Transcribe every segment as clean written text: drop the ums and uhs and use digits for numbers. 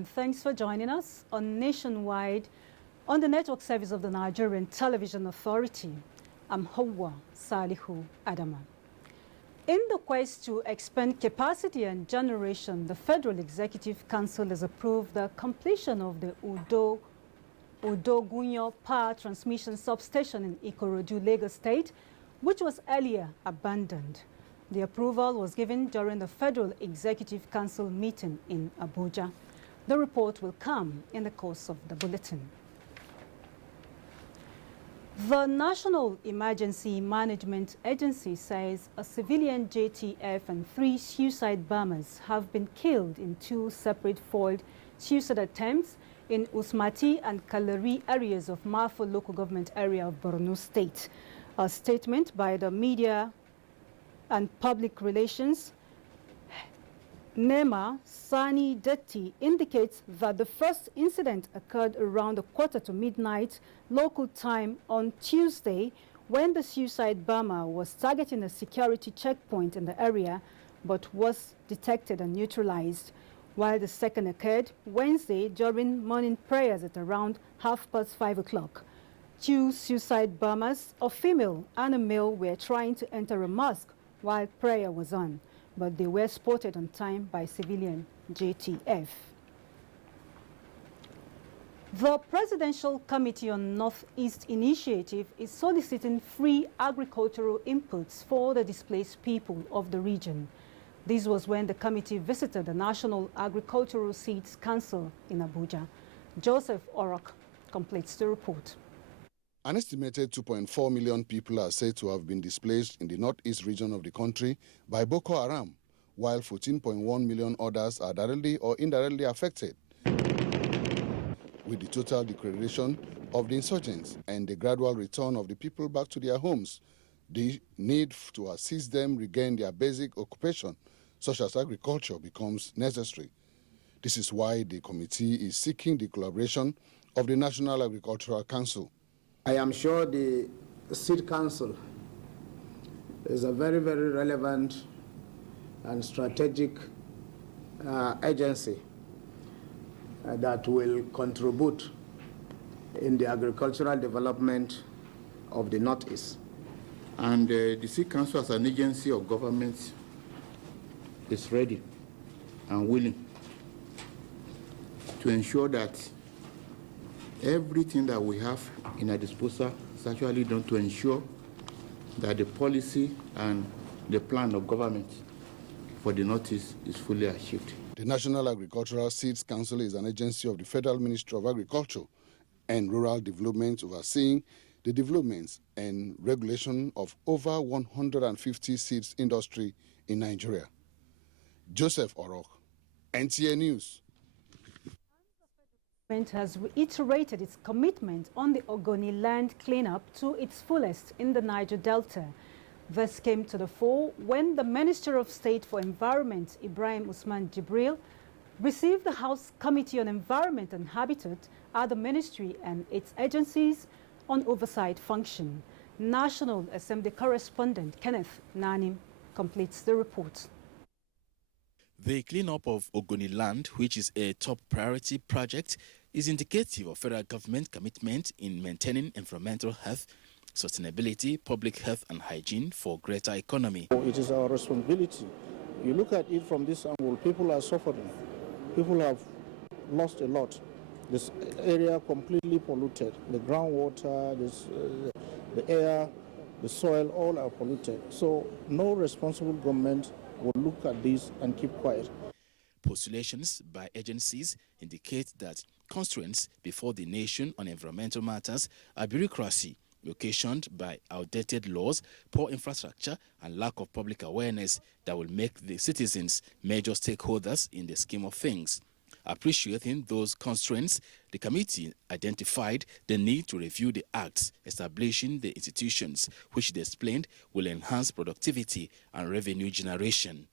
and thanks for joining us on Nationwide on the network service of the Nigerian Television Authority. I'm Hawa Salihu Adama. In the quest to expand capacity and generation, the Federal Executive Council has approved the completion of the Udogunyo Power Transmission Substation in Ikorodu, Lagos State, which was earlier abandoned. The approval was given during the Federal Executive Council meeting in Abuja. The report will come in the course of the bulletin. The National Emergency Management Agency says a civilian JTF and 3 suicide bombers have been killed in 2 separate foiled suicide attempts in Usmati and Kalari areas of Mafo local government area of Borno State. A statement by the Media and Public Relations Nema Sani Detti indicates that the first incident occurred around midnight local time on Tuesday when the suicide bomber was targeting a security checkpoint in the area but was detected and neutralized, while the second occurred Wednesday during morning prayers at around 5:30 o'clock. 2 suicide bombers, a female and a male, were trying to enter a mosque while prayer was on, but they were spotted on time by civilian JTF. The Presidential Committee on Northeast Initiative is soliciting free agricultural inputs for the displaced people of the region. This was when the committee visited the National Agricultural Seeds Council in Abuja. Joseph Orok completes the report. An estimated 2.4 million people are said to have been displaced in the northeast region of the country by Boko Haram, while 14.1 million others are directly or indirectly affected. With the total declaration of the insurgents and the gradual return of the people back to their homes, the need to assist them regain their basic occupation, such as agriculture, becomes necessary. This is why the committee is seeking the collaboration of the National Agricultural Council. I am sure the Seed Council is a very, very relevant and strategic agency that will contribute in the agricultural development of the Northeast. And the Seed Council as an agency of government is ready and willing to ensure that everything that we have in our disposal is actually done to ensure that the policy and the plan of government for the Northeast is fully achieved. The National Agricultural Seeds Council is an agency of the Federal Ministry of Agriculture and Rural Development overseeing the developments and regulation of over 150 seeds industry in Nigeria. Joseph Orok, NTA News. Has reiterated its commitment on the Ogoni land cleanup to its fullest in the Niger Delta. This came to the fore when the Minister of State for Environment, Ibrahim Usman Jibril, received the House Committee on Environment and Habitat at the Ministry and its agencies on oversight function. National Assembly correspondent Kenneth Nanim completes the report. The cleanup of Ogoni land, which is a top priority project, is indicative of federal government commitment in maintaining environmental health, sustainability, public health and hygiene for greater economy. It is our responsibility. You look at it from this angle, people are suffering. People have lost a lot. This area completely polluted. The groundwater, the air, the soil, all are polluted. So no responsible government will look at this and keep quiet. Postulations by agencies indicate that constraints before the nation on environmental matters are bureaucracy, occasioned by outdated laws, poor infrastructure, and lack of public awareness that will make the citizens major stakeholders in the scheme of things. Appreciating those constraints, the committee identified the need to review the acts establishing the institutions, which they explained will enhance productivity and revenue generation.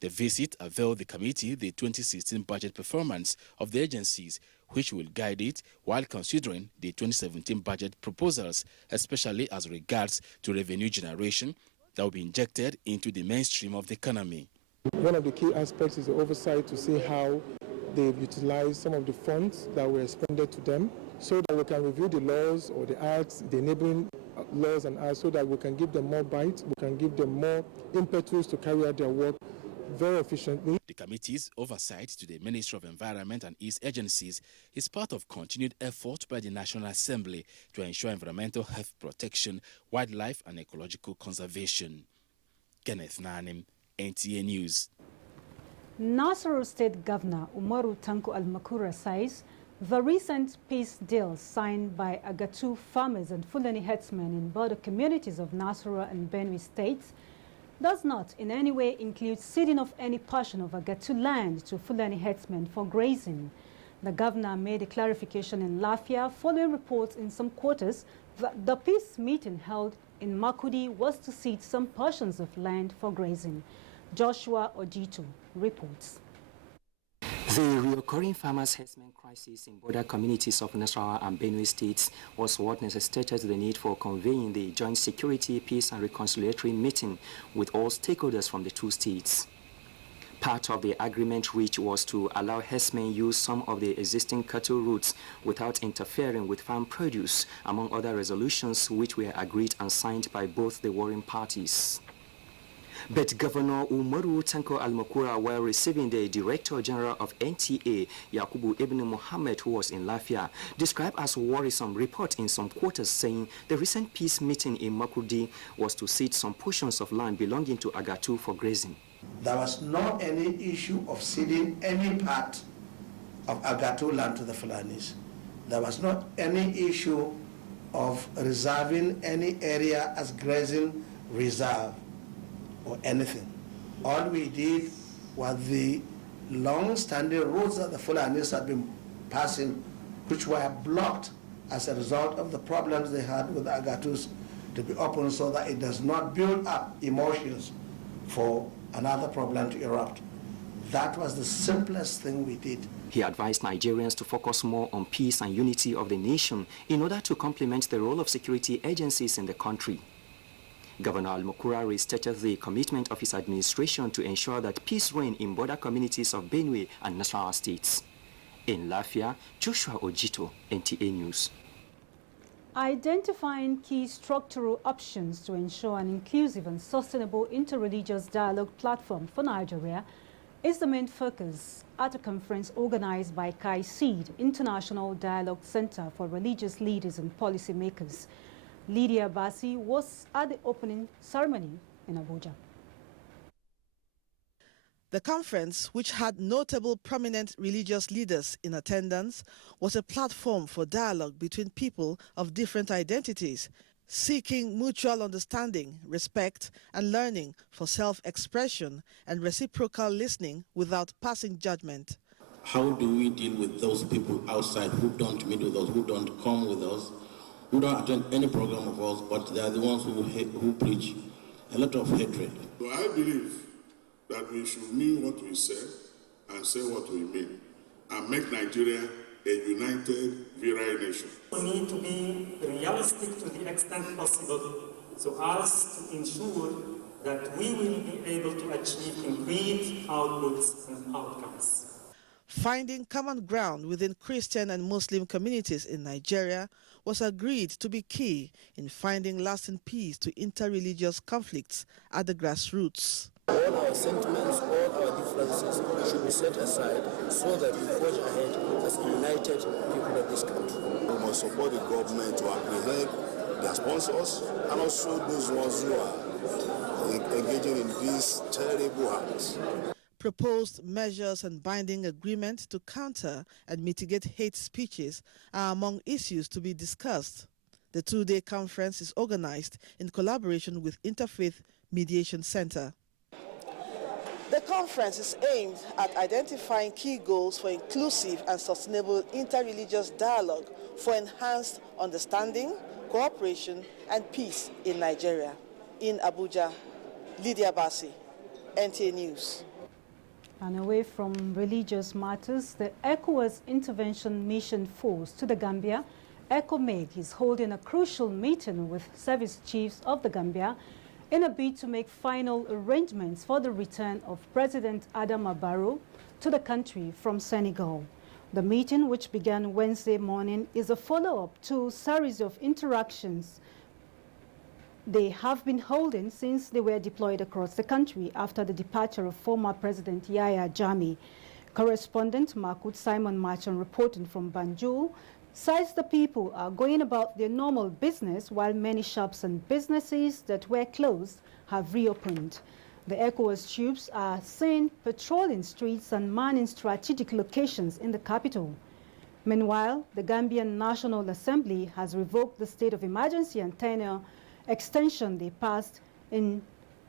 The visit availed the committee the 2016 budget performance of the agencies, which will guide it while considering the 2017 budget proposals, especially as regards to revenue generation that will be injected into the mainstream of the economy. One of the key aspects is the oversight to see how they've utilized some of the funds that were expended to them, so that we can review the laws or the acts, the enabling laws and acts, so that we can give them more bite, we can give them more impetus to carry out their work very efficiently. The committee's oversight to the Ministry of Environment and its agencies is part of continued effort by the National Assembly to ensure environmental health protection, wildlife and ecological conservation. Kenneth Nanim, NTA News. Nasarawa State Governor Umaru Tanko Al-Makura says the recent peace deal signed by Agatu farmers and Fulani herdsmen in border communities of Nasarawa and Benue states does not in any way include ceding of any portion of Agatu land to Fulani herdsmen for grazing. The governor made a clarification in Lafia following reports in some quarters that the peace meeting held in Makudi was to cede some portions of land for grazing. Joshua Ojito reports. The recurring farmers' herdsmen crisis in border communities of Nasarawa and Benue states was what necessitated the need for convening the joint security, peace and reconciliatory meeting with all stakeholders from the two states. Part of the agreement reached was to allow herdsmen use some of the existing cattle routes without interfering with farm produce, among other resolutions which were agreed and signed by both the warring parties. But Governor Umaru Tanko Al-Makura, while receiving the Director General of NTA, Yakubu Ibn Mohammed, who was in Lafia, described as worrisome report in some quarters saying the recent peace meeting in Makudi was to cede some portions of land belonging to Agatu for grazing. There was not any issue of ceding any part of Agatu land to the Fulanis. There was not any issue of reserving any area as grazing reserve or anything. All we did was the long-standing roads that the Fulanis had been passing, which were blocked as a result of the problems they had with the Agatus, to be opened so that it does not build up emotions for another problem to erupt. That was the simplest thing we did. He advised Nigerians to focus more on peace and unity of the nation in order to complement the role of security agencies in the country. Governor Al-Makura restated the commitment of his administration to ensure that peace reign in border communities of Benue and Nasarawa states. In Lafia, Joshua Ojito, NTA News. Identifying key structural options to ensure an inclusive and sustainable interreligious dialogue platform for Nigeria is the main focus at a conference organized by CAICID, International Dialogue Center for Religious Leaders and Policymakers. Lydia Bassi was at the opening ceremony in Abuja. The conference, which had notable prominent religious leaders in attendance, was a platform for dialogue between people of different identities, seeking mutual understanding, respect, and learning for self-expression and reciprocal listening without passing judgment. How do we deal with those people outside who don't meet with us, who don't come with us, who don't attend any program of ours, but they are the ones who preach a lot of hatred? So I believe that we should mean what we say and say what we mean and make Nigeria a united, virile nation. We need to be realistic to the extent possible so as to ensure that we will be able to achieve concrete outputs and outcomes. Finding common ground within Christian and Muslim communities in Nigeria was agreed to be key in finding lasting peace to interreligious conflicts at the grassroots. All our sentiments, all our differences should be set aside so that we forge ahead as united people of this country. We must support the government to apprehend their sponsors and also those ones who are engaging in these terrible acts. Proposed measures and binding agreement to counter and mitigate hate speeches are among issues to be discussed. The two-day conference is organized in collaboration with Interfaith Mediation Center. The conference is aimed at identifying key goals for inclusive and sustainable interreligious dialogue for enhanced understanding, cooperation, and peace in Nigeria. In Abuja, Lydia Bassi, NTA News. And away from religious matters, the ECOWAS Intervention Mission Force to the Gambia, ECOMEG, is holding a crucial meeting with service chiefs of the Gambia in a bid to make final arrangements for the return of President Adama Barrow to the country from Senegal. The meeting, which began Wednesday morning, is a follow-up to a series of interactions they have been holding since they were deployed across the country after the departure of former President Yahya Jammeh. Correspondent Mahmoud Simon Marchand, reporting from Banjul, says the people are going about their normal business while many shops and businesses that were closed have reopened. The ECOWAS troops are seen patrolling streets and manning strategic locations in the capital. Meanwhile, the Gambian National Assembly has revoked the state of emergency and tenure extension they passed in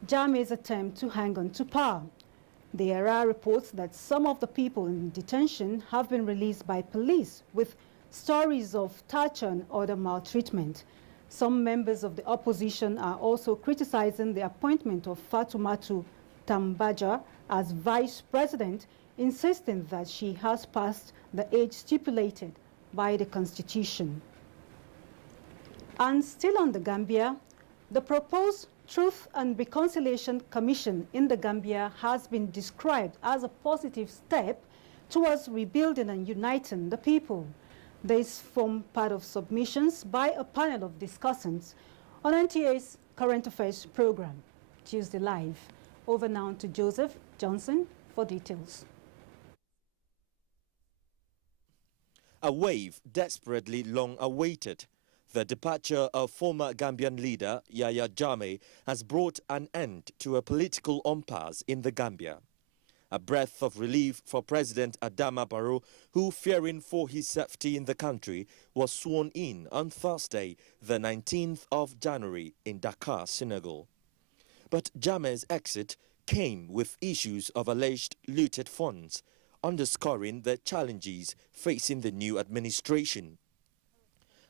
Jammeh's attempt to hang on to power. There are reports that some of the people in detention have been released by police with stories of torture and other maltreatment. Some members of the opposition are also criticizing the appointment of Fatoumata Tambaja as vice president, insisting that she has passed the age stipulated by the constitution. And still on the Gambia, the proposed Truth and Reconciliation Commission in the Gambia has been described as a positive step towards rebuilding and uniting the people. This forms part of submissions by a panel of discussants on NTA's Current Affairs program, Tuesday Live. Over now to Joseph Johnson for details. A wave desperately long awaited. The departure of former Gambian leader Yahya Jammeh has brought an end to a political impasse in the Gambia. A breath of relief for President Adama Barrow, who, fearing for his safety in the country, was sworn in on Thursday, the 19th of January in Dakar, Senegal. But Jammeh's exit came with issues of alleged looted funds, underscoring the challenges facing the new administration.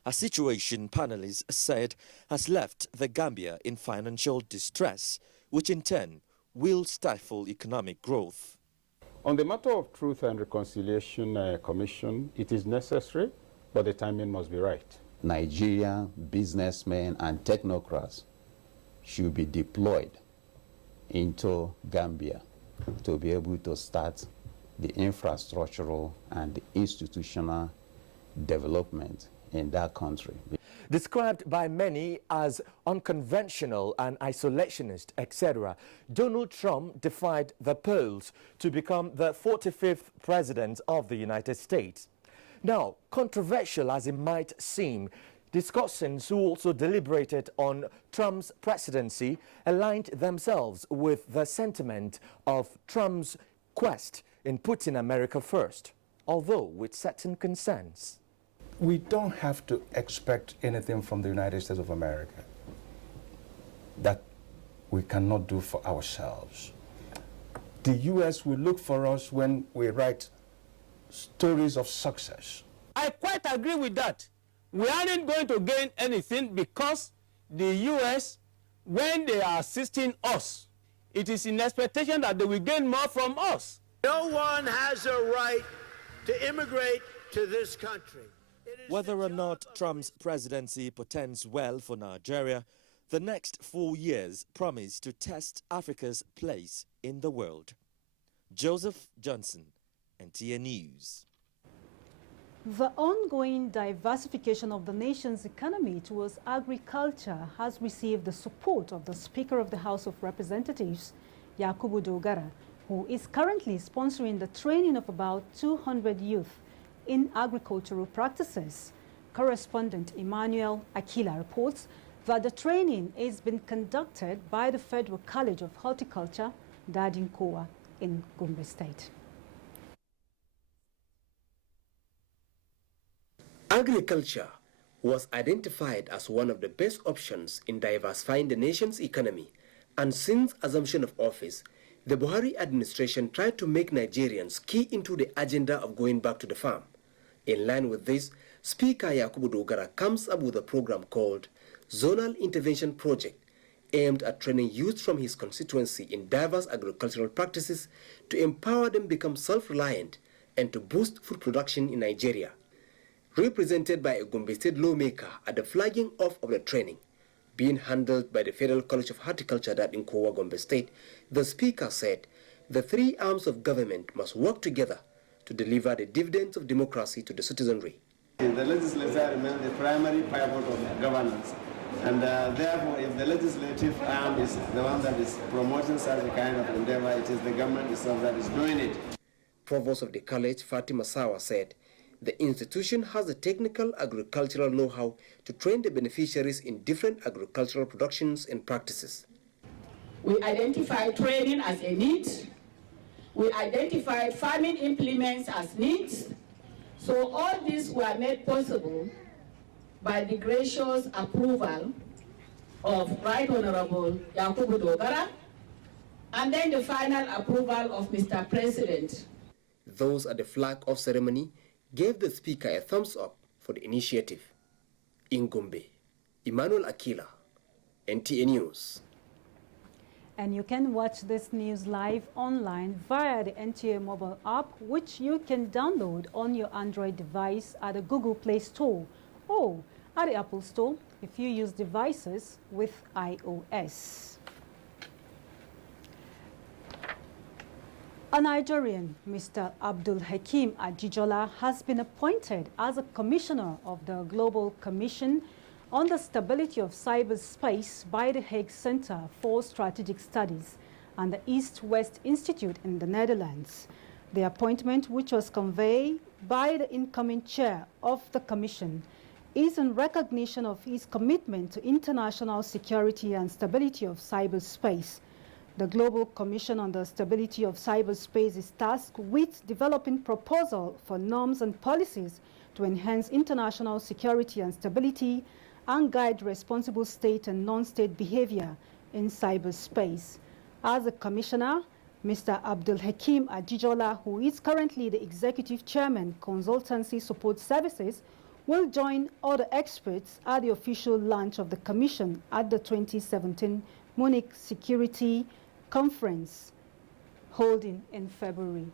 A situation panelists said has left the Gambia in financial distress, which in turn will stifle economic growth. On the matter of Truth and Reconciliation Commission, it is necessary, but the timing must be right. Nigerian businessmen and technocrats should be deployed into Gambia to be able to start the infrastructural and the institutional development in that country. Described by many as unconventional and isolationist, etc., Donald Trump defied the polls to become the 45th president of the United States. Now, controversial as it might seem, discussants who also deliberated on Trump's presidency aligned themselves with the sentiment of Trump's quest in putting America first, although with certain concerns. We don't have to expect anything from the United States of America that we cannot do for ourselves. The U.S. will look for us when we write stories of success. I quite agree with that. We aren't going to gain anything because the U.S., when they are assisting us, it is in expectation that they will gain more from us. No one has a right to immigrate to this country. Whether or not Trump's presidency portends well for Nigeria, the next 4 years promise to test Africa's place in the world. Joseph Johnson, NTA News. The ongoing diversification of the nation's economy towards agriculture has received the support of the Speaker of the House of Representatives, Yakubu Dogara, who is currently sponsoring the training of about 200 youth in agricultural practices. Correspondent Emmanuel Akila reports that the training is being conducted by the Federal College of Horticulture, Dadinkowa, in Gombe State. Agriculture was identified as one of the best options in diversifying the nation's economy, and since assumption of office, the Buhari administration tried to make Nigerians key into the agenda of going back to the farm. In line with this, Speaker Yakubu Dogara comes up with a program called Zonal Intervention Project, aimed at training youth from his constituency in diverse agricultural practices to empower them become self-reliant and to boost food production in Nigeria. Represented by a Gombe State lawmaker at the flagging off of the training, being handled by the Federal College of Horticulture in Kowa, Gombe State, the Speaker said The three arms of government must work together to deliver the dividends of democracy to the citizenry. The legislature remains the primary pivot of governance, and therefore if the legislative arm is the one that is promoting such a kind of endeavor, it is the government itself that is doing it. Provost of the college, Fatima Sawa, said the institution has the technical agricultural know-how to train the beneficiaries in different agricultural productions and practices. We identified training as a need. We identified farming implements as needs. So all these were made possible by the gracious approval of Right Honorable Yakubu Dogara, and then the final approval of Mr. President. Those at the flag-off ceremony gave the speaker a thumbs up for the initiative. In Gombe, Emmanuel Akila, NTA News. And you can watch this news live online via the NTA mobile app, which you can download on your Android device at the Google Play Store or at the Apple Store if you use devices with iOS. A Nigerian, Mr. Abdul Hakim Ajijola, has been appointed as a commissioner of the Global Commission on the Stability of Cyberspace by the Hague Center for Strategic Studies and the East-West Institute in the Netherlands. The appointment, which was conveyed by the incoming chair of the commission, is in recognition of his commitment to international security and stability of cyberspace. The Global Commission on the Stability of Cyberspace is tasked with developing proposals for norms and policies to enhance international security and stability and guide responsible state and non-state behavior in cyberspace. As a commissioner, Mr. Abdul Hakim Ajijola, who is currently the executive chairman, Consultancy Support Services, will join other experts at the official launch of the commission at the 2017 Munich Security Conference holding in February.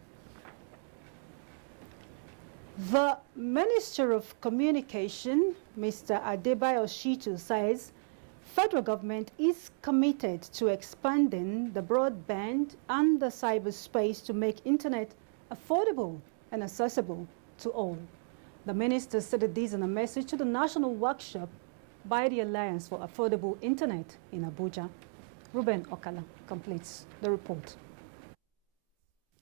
The Minister of Communication, Mr. Adebayo Shitu, says federal government is committed to expanding the broadband and the cyberspace to make internet affordable and accessible to all. The minister said this in a message to the national workshop by the Alliance for Affordable Internet in Abuja. Ruben Okala completes the report.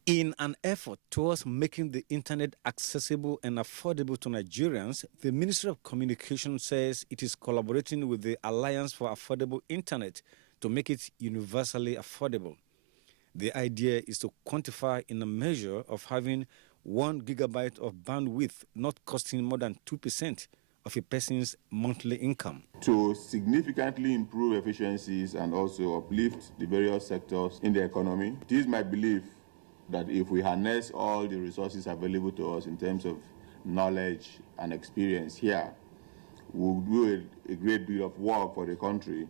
In an effort towards making the internet accessible and affordable to Nigerians, the Ministry of Communication says it is collaborating with the Alliance for Affordable Internet to make it universally affordable. The idea is to quantify in a measure of having 1 gigabyte of bandwidth not costing more than 2% of a person's monthly income. To significantly improve efficiencies and also uplift the various sectors in the economy, it is my belief that if we harness all the resources available to us in terms of knowledge and experience here, we'll do a great deal of work for the country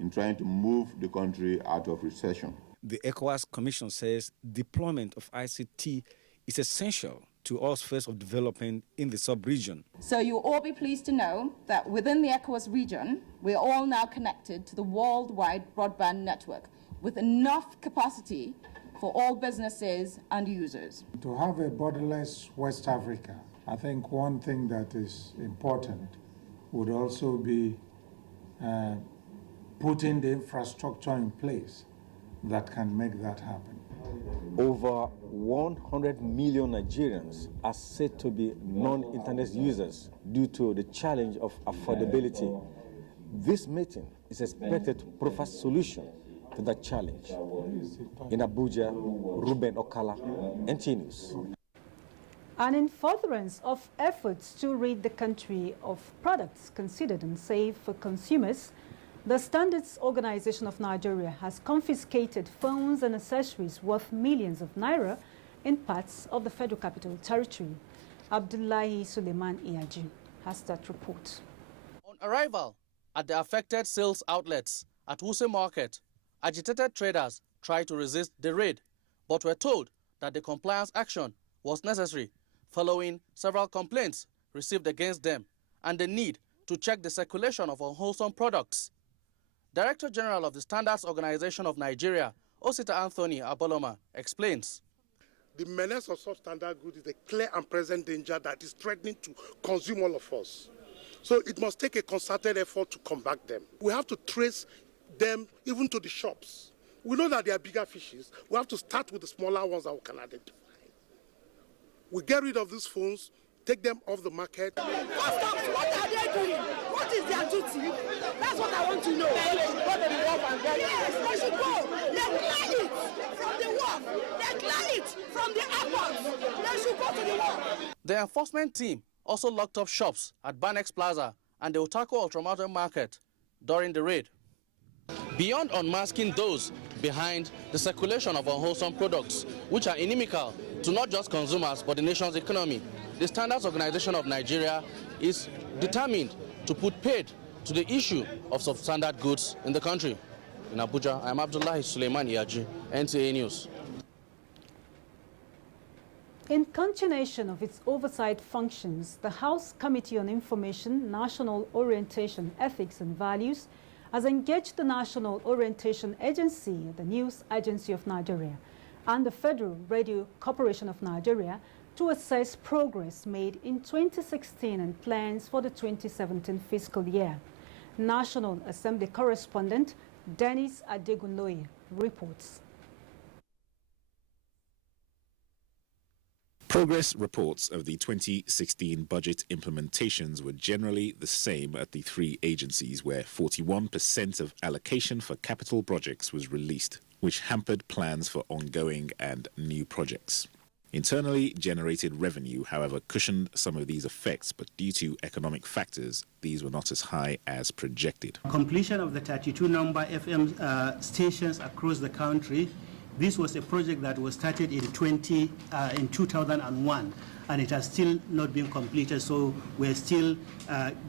in trying to move the country out of recession. The ECOWAS Commission says deployment of ICT is essential to all spheres of development in the sub-region. So you'll all be pleased to know that within the ECOWAS region, we're all now connected to the worldwide broadband network with enough capacity for all businesses and users. To have a borderless West Africa, I think one thing that is important would also be putting the infrastructure in place that can make that happen. Over 100 million Nigerians are said to be non-internet users due to the challenge of affordability. This meeting is expected to provide solution to that challenge. In Abuja, Ruben Okala, NT News. And in furtherance of efforts to rid the country of products considered unsafe for consumers, the Standards Organization of Nigeria has confiscated phones and accessories worth millions of naira in parts of the Federal Capital Territory. Abdullahi Suleiman Iyaji has that report. On arrival at the affected sales outlets at Wuse Market, agitated traders tried to resist the raid, but were told that the compliance action was necessary following several complaints received against them and the need to check the circulation of unwholesome products. Director General of the Standards Organization of Nigeria, Osita Anthony Aboloma explains. The menace of substandard goods is a clear and present danger that is threatening to consume all of us. So it must take a concerted effort to combat them. We have to trace them even to the shops. We know that they are bigger fishes. We have to start with the smaller ones that we can identify. We get rid of these phones, take them off the market. Customs, what are they doing? What is their duty? That's what I want to know. They should go to the wharf and get it. Yes, they should go. They clear it from the wharf. They clear it from the airport. They should go to the wharf. The enforcement team also locked up shops at Banex Plaza and the Otako Ultramodern Market during the raid. Beyond unmasking those behind the circulation of unwholesome products, which are inimical to not just consumers but the nation's economy, the Standards Organization of Nigeria is determined to put paid to the issue of substandard goods in the country. In Abuja, I am Abdullahi Suleiman Iyaji, NTA News. In continuation of its oversight functions, the House Committee on Information, National Orientation, Ethics and Values has engaged the National Orientation Agency, the News Agency of Nigeria, and the Federal Radio Corporation of Nigeria to assess progress made in 2016 and plans for the 2017 fiscal year. National Assembly correspondent Dennis Adegunloye reports. Progress reports of the 2016 budget implementations were generally the same at the three agencies, where 41% of allocation for capital projects was released, which hampered plans for ongoing and new projects. Internally generated revenue, however, cushioned some of these effects, but due to economic factors, these were not as high as projected. Completion of the 32 number FM stations across the country. This was a project that was started in 2001, and it has still not been completed, so we're still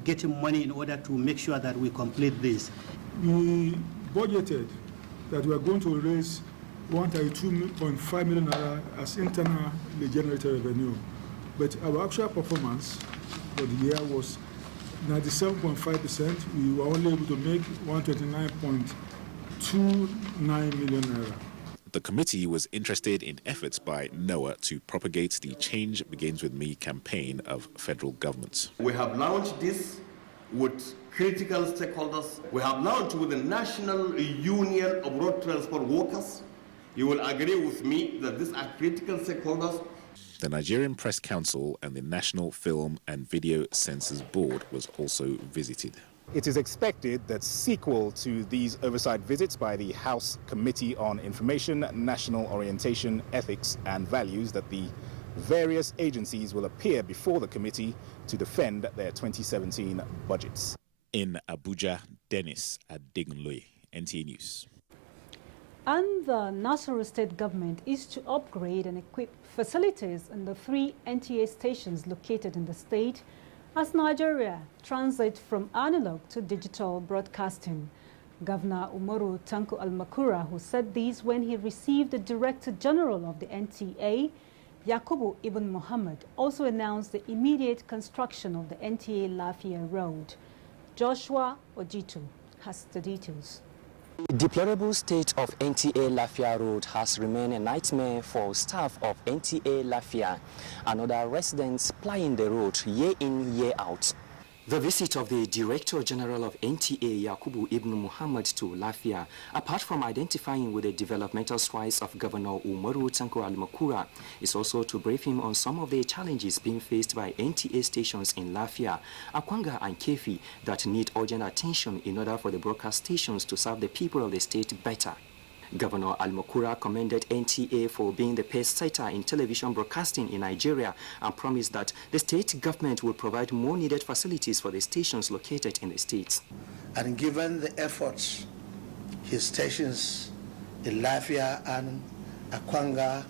getting money in order to make sure that we complete this. We budgeted that we are going to raise 132.5 million naira as internally generated revenue, but our actual performance for the year was 97.5%. We were only able to make 129.29 million naira. The committee was interested in efforts by NOAA to propagate the Change Begins With Me campaign of federal government. We have launched this with critical stakeholders. We have launched with the National Union of Road Transport Workers. You will agree with me that these are critical stakeholders. The Nigerian Press Council and the National Film and Video Censors Board was also visited. It is expected that sequel to these oversight visits by the House Committee on Information, National Orientation, Ethics and Values, that the various agencies will appear before the committee to defend their 2017 budgets. In Abuja, Dennis Adegunloye, NTA News. And the Nasarawa State government is to upgrade and equip facilities in the 3 NTA stations located in the state as Nigeria transits from analog to digital broadcasting. Governor Umaru Tanko Almakura, who said this when he received the Director General of the NTA, Yakubu Ibn Muhammad, also announced the immediate construction of the NTA Lafia Road. Joshua Ojitu has the details. The deplorable state of NTA Lafia Road has remained a nightmare for staff of NTA Lafia and other residents plying the road year in, year out. The visit of the Director General of NTA, Yakubu Ibn Muhammad, to Lafia, apart from identifying with the developmental strides of Governor Umaru Tanko Almakura, is also to brief him on some of the challenges being faced by NTA stations in Lafia, Akwanga and Kefi that need urgent attention in order for the broadcast stations to serve the people of the state better. Governor Almakura commended NTA for being the pace-setter in television broadcasting in Nigeria and promised that the state government will provide more needed facilities for the stations located in the state. And given the efforts his stations in Lafia and Akwanga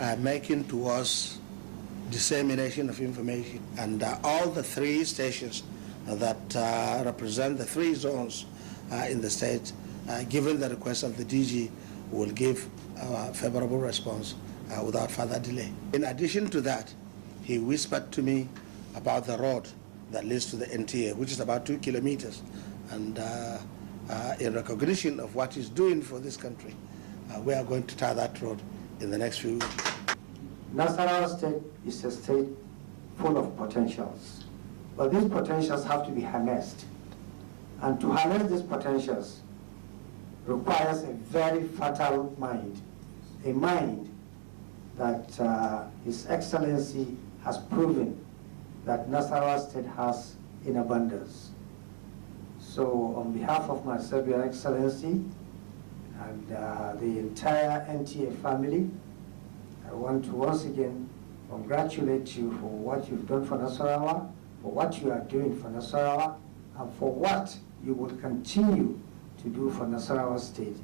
are making towards dissemination of information, and all the 3 stations that represent the 3 zones in the state, given the request of the DG, will give a favorable response without further delay. In addition to that, he whispered to me about the road that leads to the NTA, which is about 2 kilometers. And in recognition of what he's doing for this country, we are going to tar that road in the next few weeks. Nasarawa State is a state full of potentials, but these potentials have to be harnessed. And to harness these potentials requires a very fertile mind, a mind that His Excellency has proven that Nasarawa State has in abundance. So on behalf of myself, Your Excellency, and the entire NTA family, I want to once again congratulate you for what you've done for Nasarawa, for what you are doing for Nasarawa, and for what you will continue to do for Nasarawa State.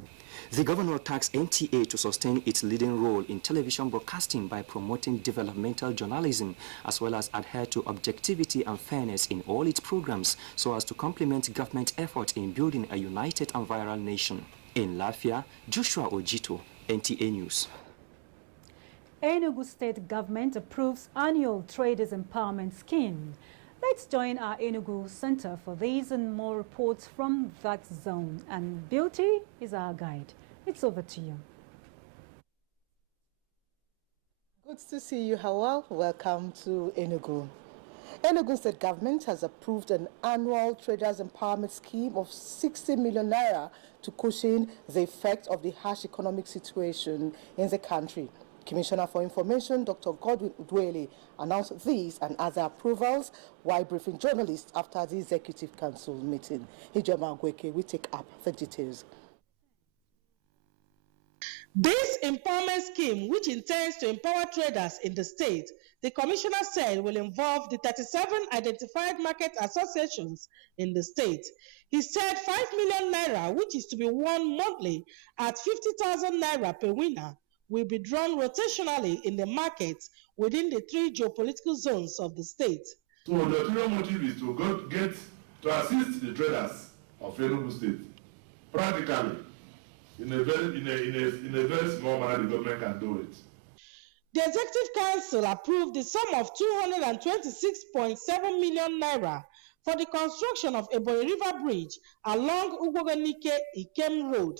The governor tasked NTA to sustain its leading role in television broadcasting by promoting developmental journalism, as well as adhere to objectivity and fairness in all its programs, so as to complement government efforts in building a united and viral nation. In Lafia, Joshua Ojito, NTA News. Enugu State Government approves annual Traders Empowerment Scheme. Let's join our Enugu Center for these and more reports from that zone. And Beauty is our guide. It's over to you. Good to see you, Hawa. Welcome to Enugu. Enugu State Government has approved an annual Traders Empowerment Scheme of 60 million naira to cushion the effect of the harsh economic situation in the country. Commissioner for Information, Dr. Godwin Udwele, announced these and other approvals while briefing journalists after the Executive Council meeting. Hijama Gweke will take up the details. This empowerment scheme, which intends to empower traders in the state, the Commissioner said will involve the 37 identified market associations in the state. He said 5 million naira, which is to be won monthly at 50,000 naira per winner, will be drawn rotationally in the markets within the 3 geopolitical zones of the state. So the ulterior motive is to assist the traders of Enugu State. Practically, in a very small manner, the government can do it. The Executive Council approved the sum of 226.7 million naira for the construction of Ebonyi River Bridge along Ugwogonike-Ikem Road,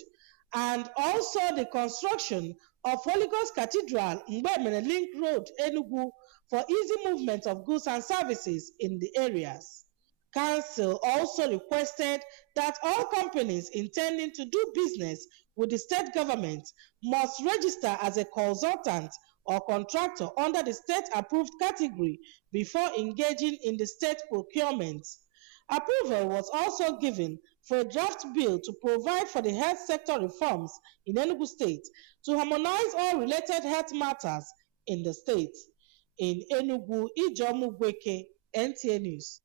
and also the construction of Holy Ghost Cathedral Mbemene Link Road, Enugu, for easy movement of goods and services in the areas. Council also requested that all companies intending to do business with the state government must register as a consultant or contractor under the state-approved category before engaging in the state procurement. Approval was also given for a draft bill to provide for the health sector reforms in Enugu State to harmonize all related health matters in the state. In Enugu, Ijomu Gweke, NTA News.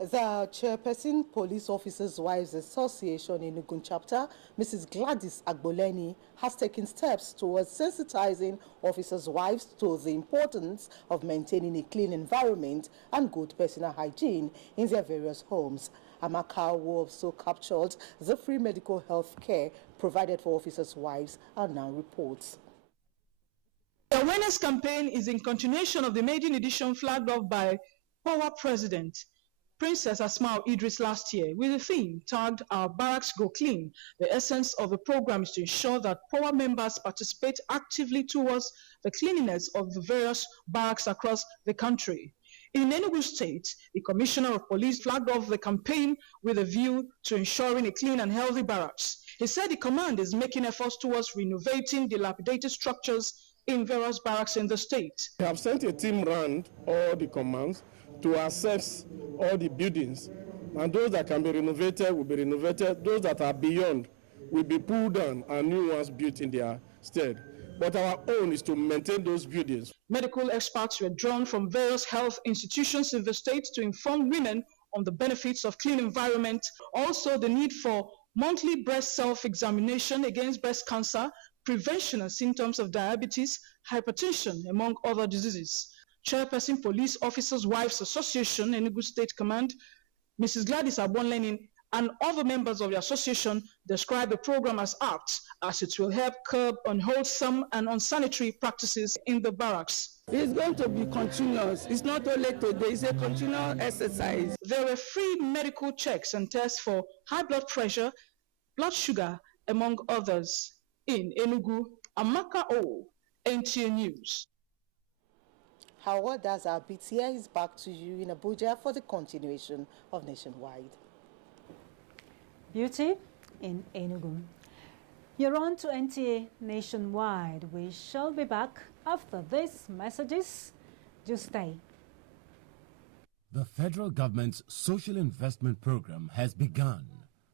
The chairperson, Police Officers' Wives Association in Enugu chapter, Mrs. Gladys Agboleni, has taken steps towards sensitizing officers' wives to the importance of maintaining a clean environment and good personal hygiene in their various homes. Amaka also captured the free medical health care provided for officers' wives and now reports. The awareness campaign is in continuation of the maiden edition flagged off by Power President Princess Asmau Idris last year with the theme tagged Our Barracks Go Clean. The essence of the program is to ensure that Power members participate actively towards the cleanliness of the various barracks across the country. In Enugu State, the Commissioner of Police flagged off the campaign with a view to ensuring a clean and healthy barracks. He said the command is making efforts towards renovating dilapidated structures in various barracks in the state. We have sent a team round all the commands to assess all the buildings, and those that can be renovated will be renovated. Those that are beyond will be pulled down and new ones built in their stead. But our own is to maintain those buildings. Medical experts were drawn from various health institutions in the state to inform women on the benefits of clean environment, also the need for monthly breast self-examination against breast cancer, prevention and symptoms of diabetes, hypertension, among other diseases. Chairperson Police Officers' Wives Association, Enugu State Command, Mrs. Gladys Agboleni, and other members of the association describe the program as apt, as it will help curb unwholesome and unsanitary practices in the barracks. It's going to be continuous. It's not only today, it's a continual exercise. There were free medical checks and tests for high blood pressure, blood sugar, among others. In Enugu, Amaka O, NTA News. Howard, that's our beat here. He's back to you in Abuja for the continuation of Nationwide. Beauty in Enugu. You're on to NTA Nationwide. We shall be back after these messages. Just stay. The federal government's social investment program has begun.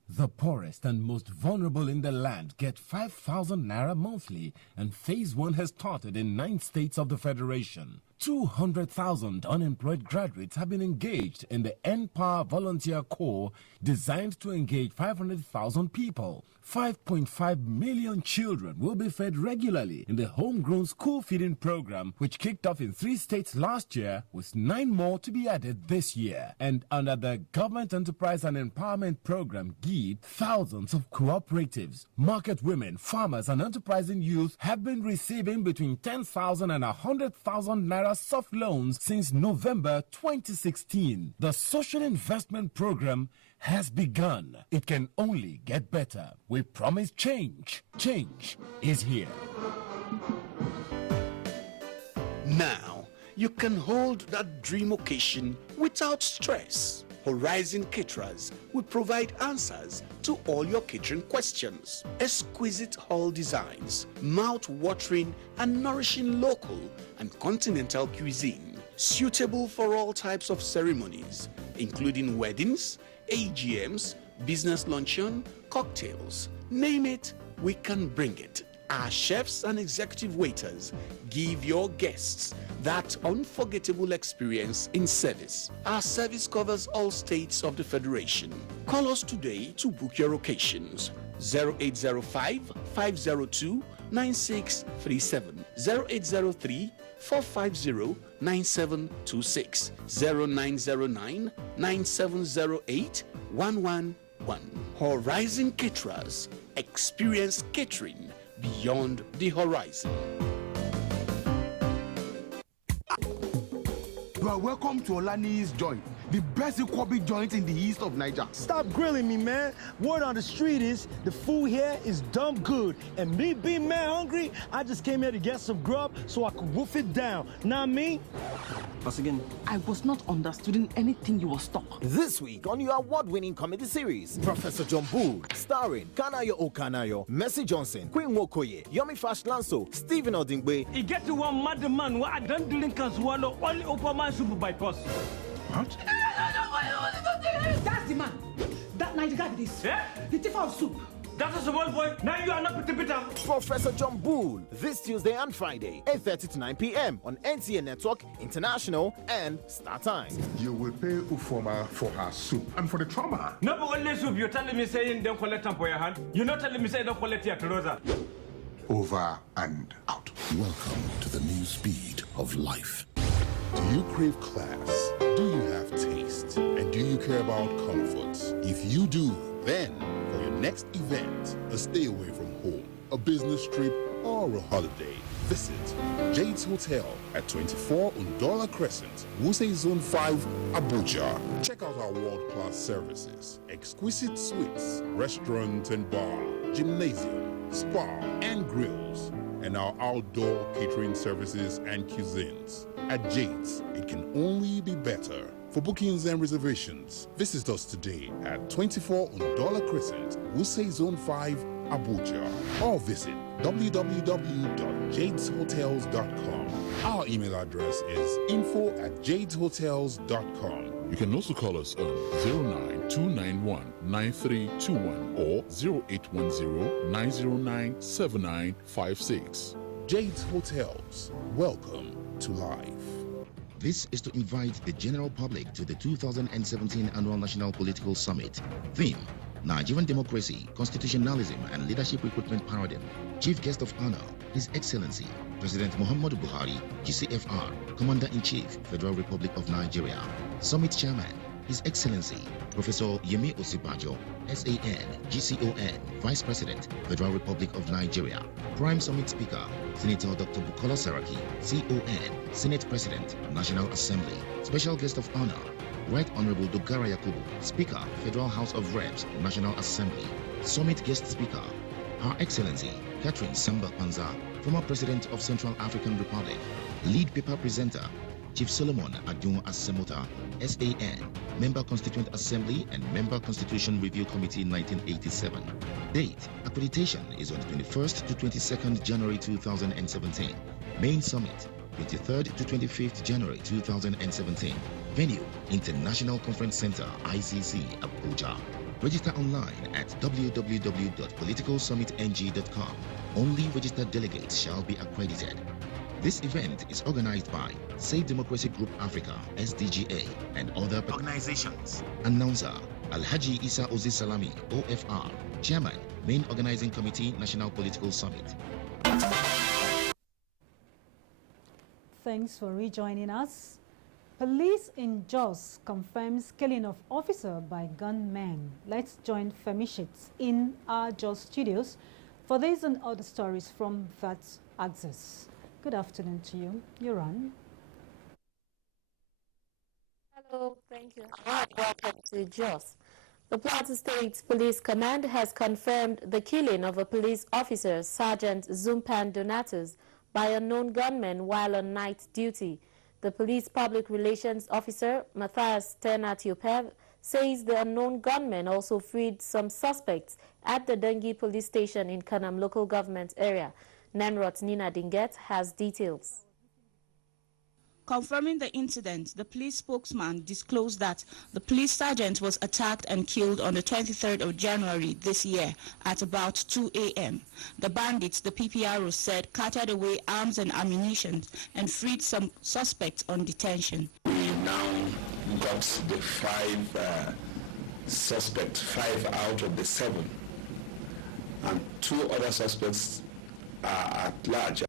The poorest and most vulnerable in the land get 5,000 naira monthly, and phase 1 has started in 9 states of the federation. 200,000 unemployed graduates have been engaged in the N-Power Volunteer Corps, designed to engage 500,000 people. 5.5 million children will be fed regularly in the homegrown school feeding program, which kicked off in 3 states last year, with 9 more to be added this year. And under the Government Enterprise and Empowerment Program, GEED, thousands of cooperatives, market women, farmers, and enterprising youth have been receiving between 10,000 and 100,000 naira soft loans since November 2016. The Social Investment Program has begun. It can only get better. We promise change. Change is here. Now, you can hold that dream occasion without stress. Horizon Caterers will provide answers to all your catering questions. Exquisite hall designs, mouth-watering and nourishing local and continental cuisine, suitable for all types of ceremonies, including weddings, AGMs, business luncheon, cocktails. Name it, we can bring it. Our chefs and executive waiters give your guests that unforgettable experience in service. Our service covers all states of the Federation. Call us today to book your occasions. 0805 502 9637, 0803 450 9726, 0909 9708 111. Horizon Caterers. Experience catering beyond the horizon. You are welcome to Olani's Joint, the best Ikwobi joint in the east of Niger. Stop grilling me, man. Word on the street is the food here is dumb good. And me being mad hungry, I just came here to get some grub so I could wolf it down. Not me. Once again, I was not understanding anything you were stuck. This week on your award-winning comedy series, Professor John Bull, starring Kanayo Okanayo, Mercy Johnson, Queen Wokoye, Yomi Fashlanso, Stephen Odingbe. He get to one mad man who I don't drink and swallow only Operman soup by post. What? That's the man. That night guy this. Yeah? The thief of soup. That's a small boy. Now you are not Peter. Professor John Bull, this Tuesday and Friday, 8:30 to 9 p.m. on NTA Network, International, and Star Times. You will pay Ufoma for her soup and for the trauma. No, but only soup. You're telling me saying don't collect them for your hand. You're not telling me saying don't collect your trouser. Over and out. Welcome to the new speed of life. Do you crave class? Do you have taste? And do you care about comfort? If you do, then for your next event, a stay away from home, a business trip, or a holiday, visit Jade's Hotel at 24 Undola Crescent, Wuse Zone 5, Abuja. Check out our world-class services, exquisite suites, restaurant and bar, gymnasium, spa and grills, and our outdoor catering services and cuisines. At Jade's, it can only be better. For bookings and reservations, visit us today at 24 Undola Crescent, Wuse Zone 5, Abuja, or visit www.jadeshotels.com. Our email address is info@jadeshotels.com. You can also call us on 09291-9321 or 0810-909-7956. Jade's Hotels, welcome to life. This is to invite the general public to the 2017 Annual National Political Summit. Theme: Nigerian Democracy, Constitutionalism and Leadership Recruitment Paradigm. Chief Guest of Honor, His Excellency, President Muhammadu Buhari, GCFR, Commander-in-Chief, Federal Republic of Nigeria. Summit Chairman, His Excellency, Professor Yemi Osibajo, SAN, GCON, Vice President, Federal Republic of Nigeria. Prime Summit Speaker, Senator Dr. Bukola Saraki, CON, Senate President, National Assembly. Special Guest of Honor, Right Honorable Dogara Yakubu, Speaker, Federal House of Reps, National Assembly. Summit Guest Speaker, Her Excellency Catherine Samba Panza, former President of Central African Republic, lead paper presenter, Chief Solomon Adjun Asemota, SAN, Member Constituent Assembly and Member Constitution Review Committee 1987. Date, accreditation is on 21st to 22nd January 2017. Main Summit, 23rd to 25th January 2017. Venue, International Conference Center, ICC, Abuja. Register online at www.politicalsummitng.com. Only registered delegates shall be accredited. This event is organized by Save Democracy Group Africa, SDGA, and other organizations. Announcer, Alhaji Isa Ozi Salami, OFR, Chairman, Main Organizing Committee, National Political Summit. Thanks for rejoining us. Police in Jos confirms killing of officer by gunmen. Let's join Femishits in our Jos studios for this and other stories from that axis. Good afternoon to you. You're on. Hello, thank you. Welcome to Jos. The Plateau State Police Command has confirmed the killing of a police officer, Sergeant Zumpan Donatus, by unknown gunmen while on night duty. The police public relations officer, Matthias Ternatiopev, says the unknown gunmen also freed some suspects at the Dengi police station in Kanam local government area. Nenrot Nina Dinget has details. Confirming the incident, the police spokesman disclosed that the police sergeant was attacked and killed on the 23rd of January this year at about 2 a.m. The bandits, the PPRO said, carted away arms and ammunition and freed some suspects on detention. We now got the 5 suspects, 5 out of the 7, and 2 other suspects are at large.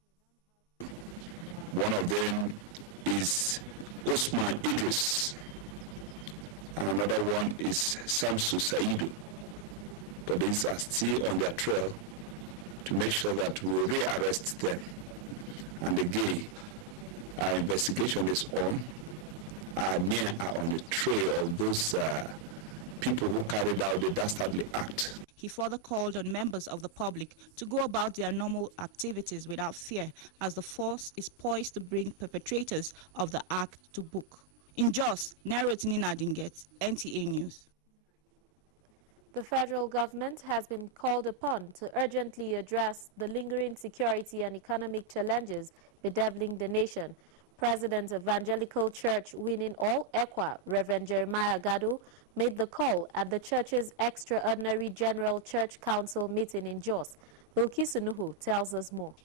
One of them is Osman Idris, and another one is Samsu Saidu. But these are still on their trail to make sure that we will rearrest them. And again, our investigation is on. Our men are on the trail of those people who carried out the dastardly act. He further called on members of the public to go about their normal activities without fear, as the force is poised to bring perpetrators of the act to book. In Jos, Nerot Nina Dinget, NTA News. The federal government has been called upon to urgently address the lingering security and economic challenges bedeviling the nation. President of Evangelical Church Winning All Ekwa, Reverend Jeremiah Gadu, made the call at the church's extraordinary General Church Council meeting in Jos. Bilkisu Nuhu tells us more.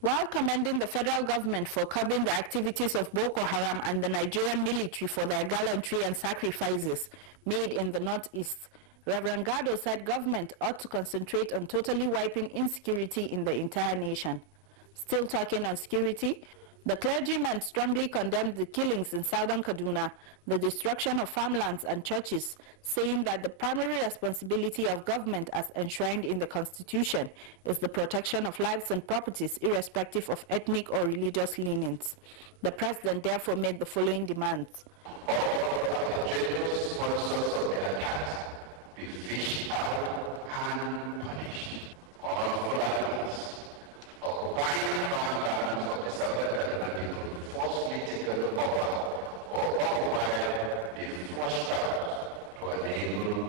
While commending the federal government for curbing the activities of Boko Haram and the Nigerian military for their gallantry and sacrifices made in the northeast, Reverend Gado said government ought to concentrate on totally wiping insecurity in the entire nation. Still talking on security, the clergyman strongly condemned the killings in southern Kaduna, the destruction of farmlands and churches, saying that the primary responsibility of government as enshrined in the Constitution is the protection of lives and properties irrespective of ethnic or religious leanings. The president therefore made the following demands. All perpetrators, sponsors of the attacks be fished out and punished. All Fulanis occupying farmlands of the Southern Kaduna people forcibly taken over or occupied be flushed out to enable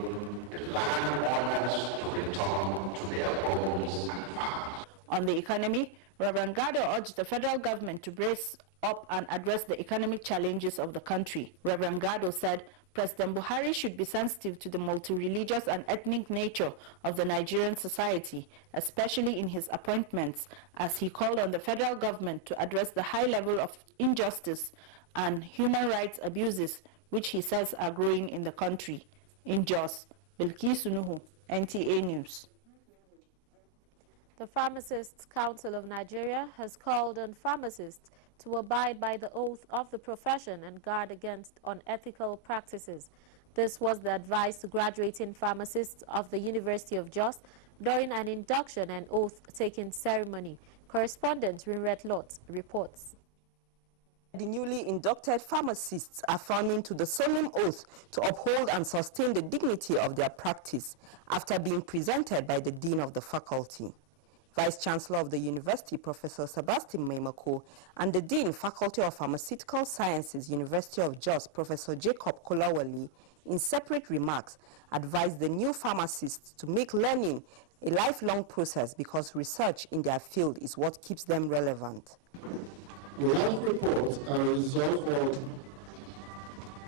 the landowners to return to their homes and farms. On the economy, Reverend Gado urged the federal government to brace up and address the economic challenges of the country. Reverend Gado said President Buhari should be sensitive to the multi-religious and ethnic nature of the Nigerian society, especially in his appointments, as he called on the federal government to address the high level of injustice and human rights abuses which he says are growing in the country. In Jos, Bilkisu Nuhu, NTA News. The Pharmacists Council of Nigeria has called on pharmacists to abide by the oath of the profession and guard against unethical practices. This was the advice to graduating pharmacists of the University of Jos during an induction and oath-taking ceremony. Correspondent Rinret Lot reports. The newly inducted pharmacists are affirming to the solemn oath to uphold and sustain the dignity of their practice after being presented by the Dean of the Faculty. Vice Chancellor of the University, Professor Sebastian Maimako, and the Dean, Faculty of Pharmaceutical Sciences, University of Jos, Professor Jacob Kolawole, in separate remarks, advised the new pharmacists to make learning a lifelong process because research in their field is what keeps them relevant. We have reports as a result of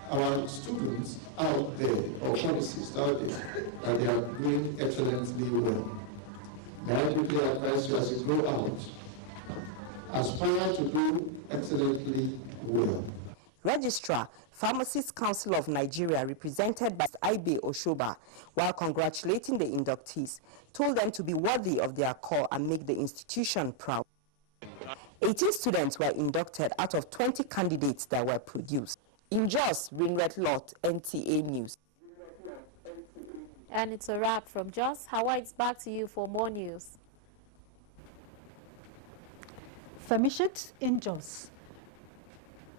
our students out there, or pharmacists out there, that they are doing excellently well. May I quickly advise you as you go out, aspire to do excellently well. Registrar, Pharmacists Council of Nigeria, represented by Ibe Oshoba, while congratulating the inductees, told them to be worthy of their call and make the institution proud. 18 students were inducted out of 20 candidates that were produced. In Jos, Rinret Lot, NTA News. And it's a wrap from Jos. Hawa, it's back to you for more news. Femishit in Jos.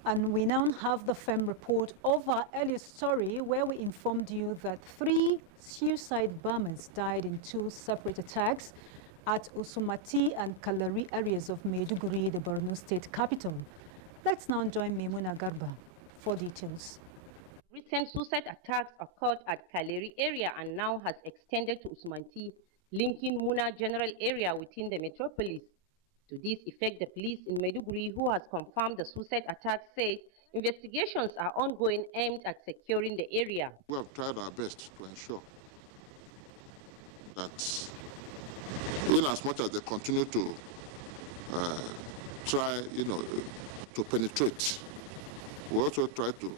And we now have the FEM report of our earlier story where we informed you that 3 suicide bombers died in 2 separate attacks at Usumati and Kalari areas of Maiduguri, the Borno state capital. Let's now join Memuna Garba for details. Recent suicide attacks occurred at Kalari area and now has extended to Usmanti, linking Muna general area within the metropolis. To this effect, the police in Maiduguri, who has confirmed the suicide attack, said investigations are ongoing aimed at securing the area. We have tried our best to ensure that, in as much as they continue to try, to penetrate, we also try to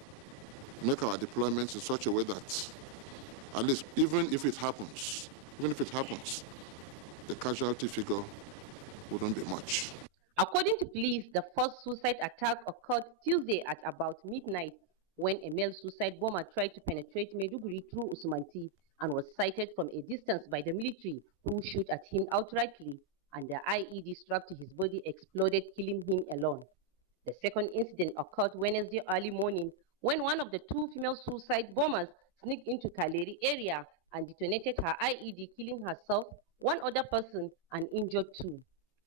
make our deployments in such a way that, at least, even if it happens, the casualty figure wouldn't be much. According to police, the first suicide attack occurred Tuesday at about midnight when a male suicide bomber tried to penetrate Maiduguri through Usmanti and was sighted from a distance by the military, who shot at him outrightly, and the IED strapped to his body exploded, killing him alone. The second incident occurred Wednesday early morning when one of the 2 female suicide bombers sneaked into Kaleri area and detonated her IED, killing herself, 1 other person, and injured 2.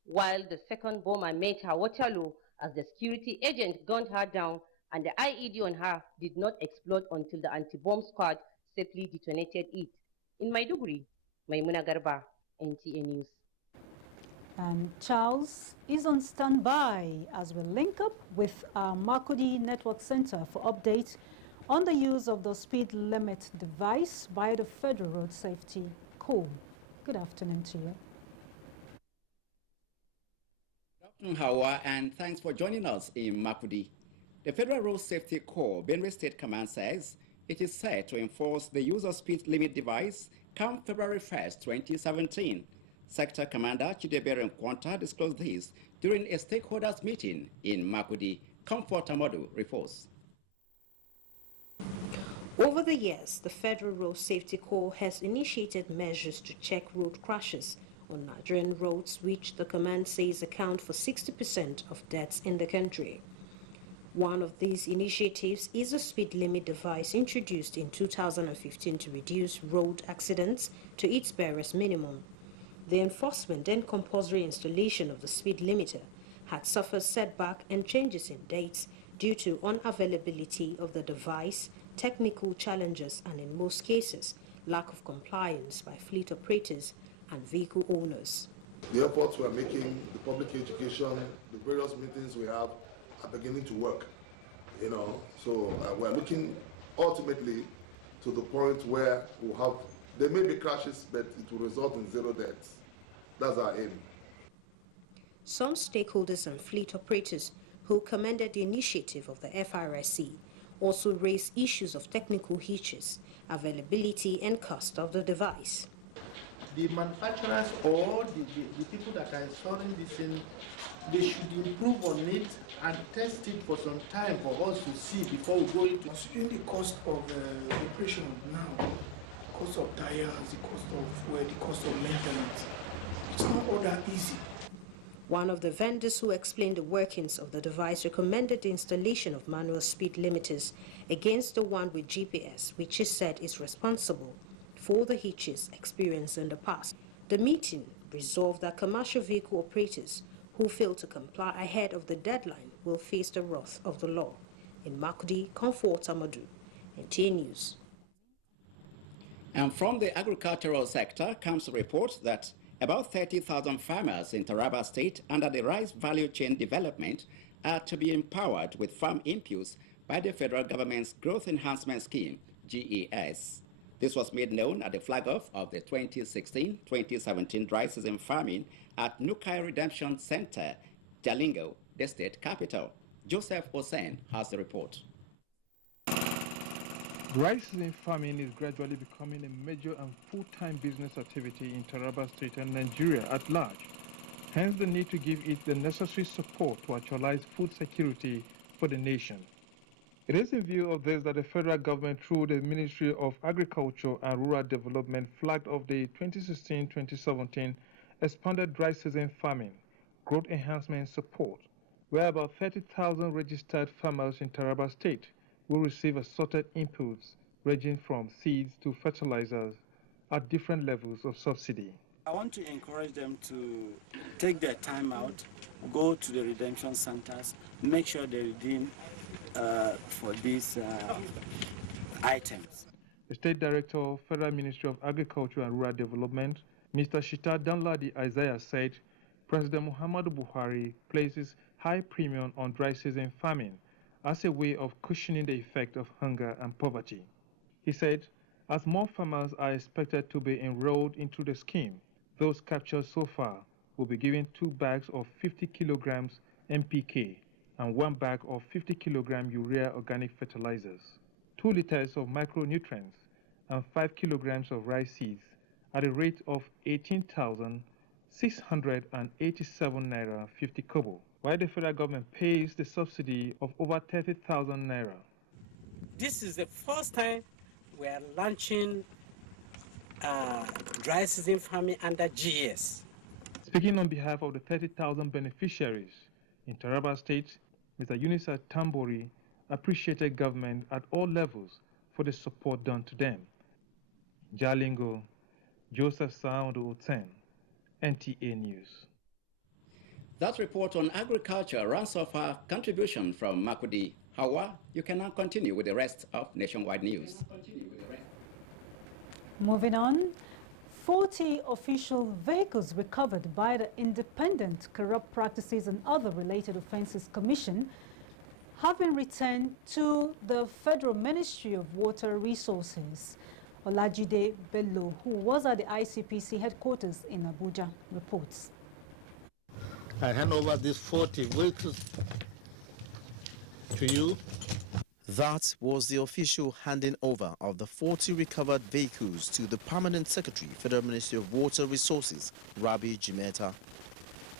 While the second bomber met her Waterloo as the security agent gunned her down, and the IED on her did not explode until the anti-bomb squad safely detonated it. In Maiduguri, Maimuna Garba, NTA News. And Charles is on standby as we link up with our Makudi Network Center for updates on the use of the speed limit device by the Federal Road Safety Corps. Good afternoon to you. Good afternoon, Hawa, and thanks for joining us in Makudi. The Federal Road Safety Corps, Benue State Command, says it is set to enforce the use of speed limit device come February 1st, 2017. Sector Commander Chidebere Nkwanta disclosed this during a stakeholders meeting in Makudi. Comfort Amadu reports. Over the years, the Federal Road Safety Corps has initiated measures to check road crashes on Nigerian roads, which the command says account for 60% of deaths in the country. One of these initiatives is a speed limit device introduced in 2015 to reduce road accidents to its barest minimum. The enforcement and compulsory installation of the speed limiter had suffered setback and changes in dates due to unavailability of the device, technical challenges, and in most cases, lack of compliance by fleet operators and vehicle owners. The efforts we are making, the public education, the various meetings we have are beginning to work, So we're looking ultimately to the point where we'll have, there may be crashes, but it will result in 0 deaths. That's our aim. Some stakeholders and fleet operators who commended the initiative of the FRSC also raised issues of technical hitches, availability, and cost of the device. The manufacturers or the people that are installing this in, they should improve on it and test it for some time for us to see before we go into. Considering the cost of operation now, cost of tires, the cost of fuel, the cost of maintenance, it's not all that easy. One of the vendors who explained the workings of the device recommended the installation of manual speed limiters against the one with GPS, which he said is responsible for the hitches experienced in the past. The meeting resolved that commercial vehicle operators who fail to comply ahead of the deadline will face the wrath of the law. In Makudi, Comfort Amadou, NTA News. And from the agricultural sector comes a report that about 30,000 farmers in Taraba State under the Rice Value Chain Development are to be empowered with farm inputs by the federal government's Growth Enhancement Scheme, GES. This was made known at the flag-off of the 2016-2017 dry season farming at Nukai Redemption Center, Jalingo, the state capital. Joseph Hossein has the report. Dry season farming is gradually becoming a major and full-time business activity in Taraba State and Nigeria at large. Hence the need to give it the necessary support to actualize food security for the nation. It is in view of this that the federal government, through the Ministry of Agriculture and Rural Development, flagged off the 2016-2017 expanded dry season farming growth enhancement support, where about 30,000 registered farmers in Taraba State will receive assorted inputs ranging from seeds to fertilizers at different levels of subsidy. I want to encourage them to take their time out, go to the redemption centers, make sure they redeem for these items. The State Director of Federal Ministry of Agriculture and Rural Development, Mr. Shita Danladi Isaiah, said President Muhammadu Buhari places high premium on dry season farming as a way of cushioning the effect of hunger and poverty. He said, as more farmers are expected to be enrolled into the scheme, those captured so far will be given 2 bags of 50 kilograms NPK and 1 bag of 50 kilogram urea organic fertilizers, 2 liters of micronutrients, and 5 kilograms of rice seeds at a rate of 18,687 naira 50 kobo, while the federal government pays the subsidy of over 30,000 naira. This is the first time we are launching dry season farming under GS. Speaking on behalf of the 30,000 beneficiaries in Taraba State, Mr. Unisa Tambori appreciated government at all levels for the support done to them. Jalingo, Joseph Saundu 10, NTA News. That report on agriculture runs off our contribution from Makudi. Hawa, you can now continue with the rest of Nationwide News. Moving on, 40 official vehicles recovered by the Independent Corrupt Practices and Other Related Offences Commission have been returned to the Federal Ministry of Water Resources. Olajide Bello, who was at the ICPC headquarters in Abuja, reports. I hand over these 40 vehicles to you. That was the official handing over of the 40 recovered vehicles to the Permanent Secretary, Federal Ministry of Water Resources, Rabi Jimeta.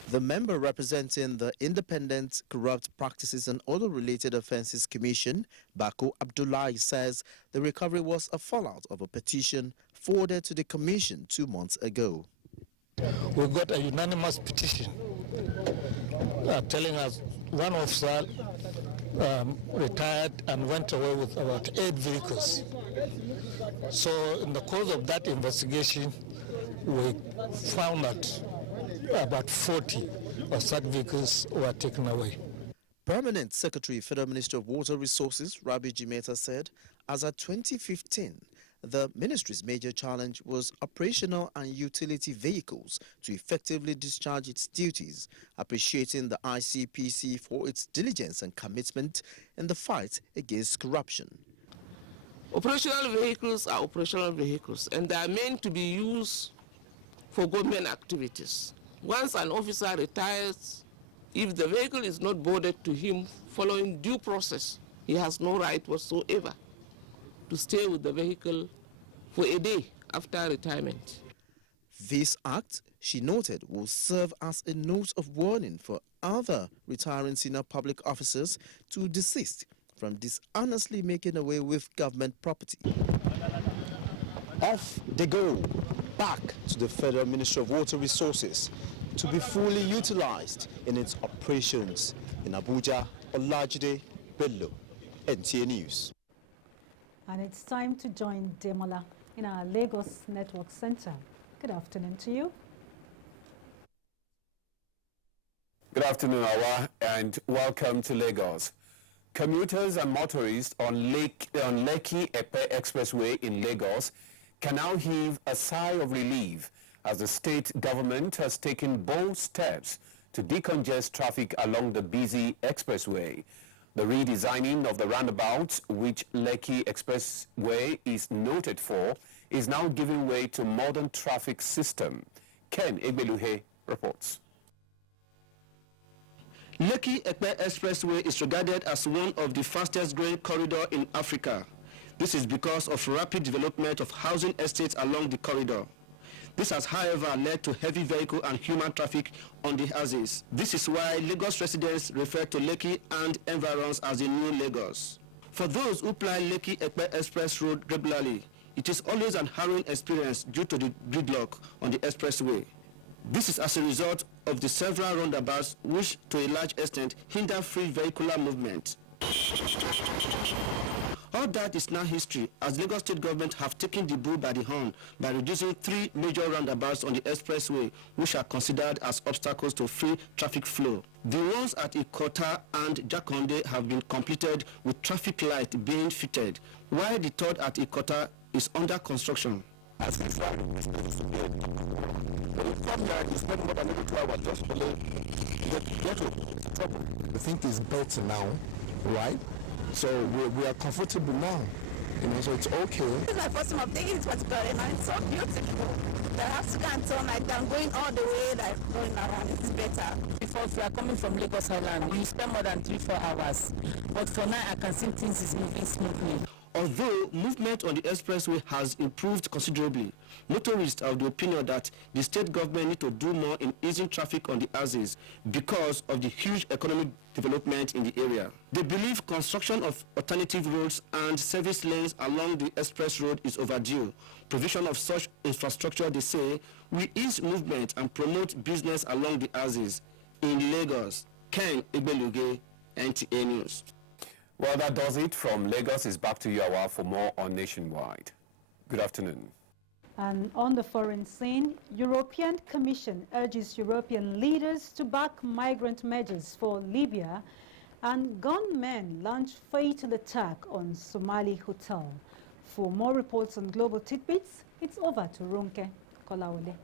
The member representing the Independent Corrupt Practices and Other Related Offences Commission, Bako Abdullahi, says the recovery was a fallout of a petition forwarded to the commission 2 months ago. We got a unanimous petition telling us one officer retired and went away with about 8 vehicles. So in the course of that investigation, we found that about 40 of such vehicles were taken away. Permanent Secretary, Federal Ministry of Water Resources, Rabi Jimeta, said as of 2015, the ministry's major challenge was operational and utility vehicles to effectively discharge its duties, appreciating the ICPC for its diligence and commitment in the fight against corruption. Operational vehicles are operational vehicles, and they are meant to be used for government activities. Once an officer retires, if the vehicle is not boarded to him following due process, he has no right whatsoever to stay with the vehicle for a day after retirement. This act, she noted, will serve as a note of warning for other retiring senior public officers to desist from dishonestly making away with government property. Off they go, back to the Federal Ministry of Water Resources to be fully utilized in its operations. In Abuja, Olajide Bello, NTA News. And it's time to join Demola in our Lagos Network Center. Good afternoon to you. Good afternoon, Awa, and welcome to Lagos. Commuters and motorists on Lekki-Epe Expressway in Lagos can now heave a sigh of relief as the state government has taken bold steps to decongest traffic along the busy expressway. The redesigning of the roundabout, which Lekki Expressway is noted for, is now giving way to modern traffic system. Ken Egbeluhe reports. Lekki-Epe Expressway is regarded as one of the fastest growing corridor in Africa. This is because of rapid development of housing estates along the corridor. This has, however, led to heavy vehicle and human traffic on the axis. This is why Lagos residents refer to Lekki and environs as the new Lagos. For those who ply Lekki-Epe Express Road regularly, it is always an harrowing experience due to the gridlock on the expressway. This is as a result of the several roundabouts which, to a large extent, hinder free vehicular movement. All that is now history, as Lagos State government have taken the bull by the horn by reducing 3 major roundabouts on the expressway, which are considered as obstacles to free traffic flow. The ones at Ikota and Jakonde have been completed with traffic light being fitted, while the third at Ikota is under construction. As we start, this is good. But if come here, you spend more than 2 hours just to get to trouble. I think it's better now, right? So we are comfortable now, so it's okay. This is my first time of taking this particular and it's so beautiful. I have to go and turn like I'm going all the way, like going around, it's better. Before, if you are coming from Lagos Island, you spend more than 3-4 hours. But for now, I can see things is moving smoothly. Although movement on the expressway has improved considerably, motorists are of the opinion that the state government need to do more in easing traffic on the axis because of the huge economic development in the area. They believe construction of alternative roads and service lanes along the express road is overdue. Provision of such infrastructure, they say, will ease movement and promote business along the axis. In Lagos, Ken Egbeluge, NTA News. Well, that does it. From Lagos, is back to you, Awa, for more on Nationwide. Good afternoon. And on the foreign scene, European Commission urges European leaders to back migrant measures for Libya, and gunmen launch fatal attack on Somali hotel. For more reports on global tidbits, it's over to Ronke Kolawole.